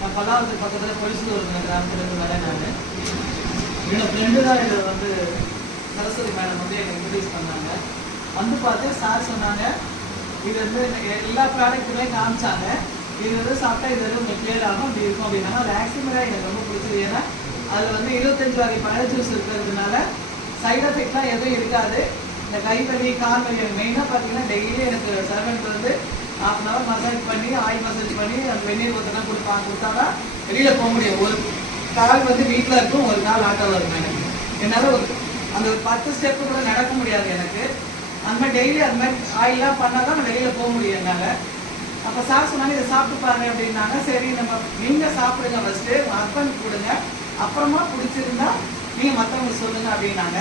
நான் பல்லாவரத்துக்கு பக்கத்தில் பொலிசூர் கிராமத்துலேருந்து வரேன். நான் என்னோடய ஃப்ரெண்டு தான் இதை வந்து சரஸ்வதி மேடம் வந்து எனக்கு இன்ட்ரடியூஸ் பண்ணாங்க. வந்து பார்த்து சார் சொன்னாங்க, இது வந்து எல்லா ப்ராடக்ட்டுமே காமிச்சாங்க. இது வந்து சாப்பிட்டா இது வந்து உங்களுக்கு கிளியர் ஆகும், அப்படி இருக்கும் அப்படின்னாங்க. அது ஆக்சிமராக எனக்கு ரொம்ப பிடிச்சது. ஏன்னா அதில் வந்து 25 வகை பழ ஜூஸ் இருக்கிறதுனால சைட் எஃபெக்ட்லாம் எதுவும் இருக்காது. இந்த கை வலி கால் வலி மெயினாக பார்த்தீங்கன்னா டெய்லி எனக்கு சர்வெண்ட் வந்து 1/2 hour மசாஜ் பண்ணி ஆயில் மசாஜ் பண்ணி அந்த வெந்நீர் ஊற்றலாம் கொடுத்தாதான் வெளியில் போக முடியும். ஒரு கால் வந்து வீட்டில் இருக்கும், ஒரு கால் ஆட்டோவில் இருக்கும். எனக்கு என்னால் அந்த ஒரு 10 ஸ்டெப்பு கூட நடக்க முடியாது எனக்கு. அந்த மாதிரி டெய்லி அது மாதிரி ஆயிலாம் பண்ணால் தான் நான் வெளியில் போக முடியும் என்னால். அப்போ சார் சொன்னாங்க இதை சாப்பிட்டு பாருங்க அப்படின்னாங்க. சரி நீங்கள் சாப்பிடுங்க, ஃபஸ்ட்டு ஹஸ்பண்ட் கொடுங்க, அப்புறமா பிடிச்சிருந்தா நீங்கள் மற்றவங்களுக்கு சொல்லுங்கள் அப்படின்னாங்க.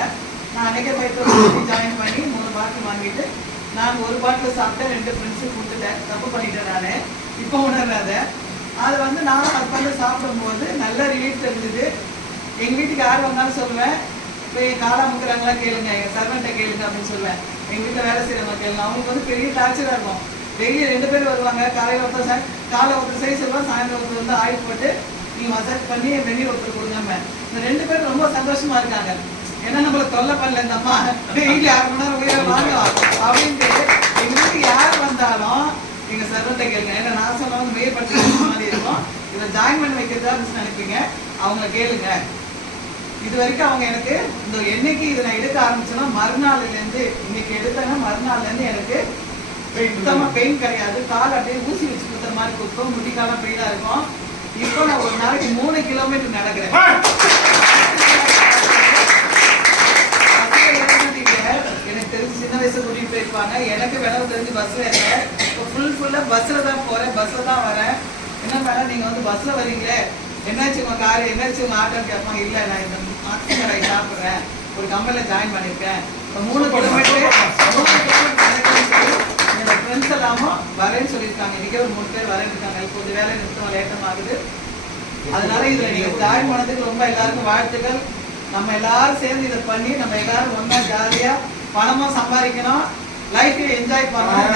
நான் அன்றைக்கே 5,000 ஜாயின் பண்ணி 3 பாட்டில் வாங்கிட்டு நான் ஒரு பாட்டில் சாப்பிட்டேன், 2 ஃப்ரெண்ட்ஸுக்கு கொடுத்துட்டேன். தப்பு பண்ணிட்டேன் நான். இப்போ உணர்றத அதை வந்து நான் ஹஸ்பண்டு சாப்பிடும்போது நல்ல ரிலீஃப் தெரிஞ்சுது. எங்கள் வீட்டுக்கு யார் வந்தாலும் சொல்லுவேன், இப்போ என் காலா முக்கிறாங்களா கேளுங்க, எங்கள் சர்வெண்ட்டை கேளுங்க அப்படின்னு சொல்லுவேன். எங்கள் வீட்டில் வேலை செய்கிறவங்க கேளுங்க. அவங்களுக்கு வந்து பெரிய டார்ச்சராக இருக்கும். டெய்லி 2 பேர் வருவாங்க. காலையில் ஒருத்தர் காலை ஒருத்தர் செய்ய சொல்லுவாங்க, சாயந்தரம் ஒருத்தர் வந்து ஆயில் போட்டு நீங்கள் மசாஜ் பண்ணி வெந்நீர் ஒருத்தர் கொடுங்க. இந்த 2 பேரும் ரொம்ப சந்தோஷமாக இருக்காங்க. ஏன்னா நம்மளை தொல்லை பண்ணல இந்த அம்மா, டெய்லி 1/2 மணி நேரம் உயிரை வாங்கலாம் அப்படின்ட்டு. எங்கள் வீட்டுக்கு யார் வந்தாலும் எங்கள் சர்வெண்ட்டை கேளுங்க. ஏன்னா நான் சொன்னாலும் மேற்படுத்தி மாதிரி இருக்கும். இதை ஜாயின் பண்ணி வைக்கிறதா நினைப்பீங்க, அவங்கள கேளுங்க. இது வரைக்கும் அவங்க எனக்கு இந்த என்னைக்கு இதை நான் எடுக்க ஆரம்பிச்சேன்னா மறுநாள்லேருந்து, இன்னைக்கு எடுத்தேன்னா மறுநாள்லேருந்து எனக்கு சுத்தமாக பெயின் கிடையாது. கால் அப்படியே ஊசி வச்சு குத்துற மாதிரி குத்தும், முட்டிக்காலம் பெயினாக இருக்கும். இப்போ நான் ஒரு நாளைக்கு 3 கிலோமீட்டர் நடக்கிறேன். எனக்கு தெரிஞ்சு சின்ன வயசுல கூட்டிகிட்டு போயிருப்பாங்க. எனக்கு விளவு தெரிஞ்சு பஸ்ஸில் இருக்கேன். இப்போ ஃபுல்லாக பஸ்ஸில் தான் போகிறேன், பஸ்ஸில் தான் வரேன். என்ன மேடம் நீங்கள் வந்து பஸ்ஸில் வரீங்களே, என்னாச்சு உங்கள் கார், என்னாச்சு உங்கள் ஆட்டோன்னு கேட்பாங்க. இல்லை நான் இந்த ஆக்சிஜன் ரைட் சாப்பிட்றேன், ஒரு கம்பெனியில் ஜாயின் பண்ணியிருக்கேன். இப்போ 3 கிலோமீட்டர் என்னோட ஃப்ரெண்ட்ஸ் எல்லாமும் வரேன்னு சொல்லியிருக்காங்க. இன்றைக்கே ஒரு 3 பேர் வரேன்னு இருக்காங்க. இப்போ கொஞ்சம் வேலை நிறுத்தம் லேட்டம் ஆகுது. அதனால இதில் நீங்கள் ஜாயின் பண்ணதுக்கு ரொம்ப எல்லாருக்கும் வாழ்த்துக்கள். நம்ம எல்லாரும் சேர்ந்து இதை பண்ணி நம்ம எல்லாரும் ஒன்றா ஜாலியாக பணமும் சம்பாதிக்கணும், லைஃப்பை என்ஜாய் பண்ணணும்.